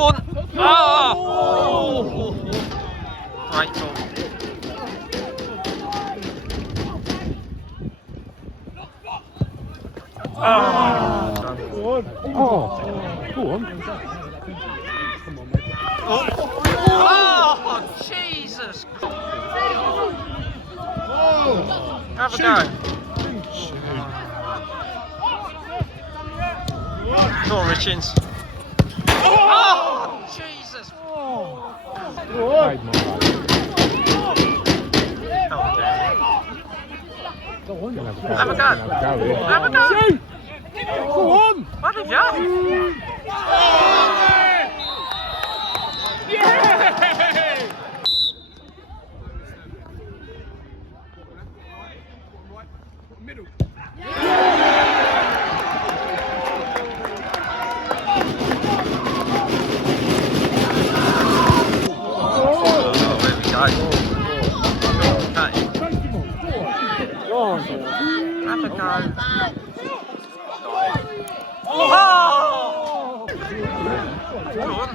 on! Oh! Great ball. Oh! Go on. Oh, Jesus! Have a go. Go on, Richins. Oh, Jesus! Go on. Have a go. Have a go. Go on. What have you? Middle. Have a go. Oh! Go on.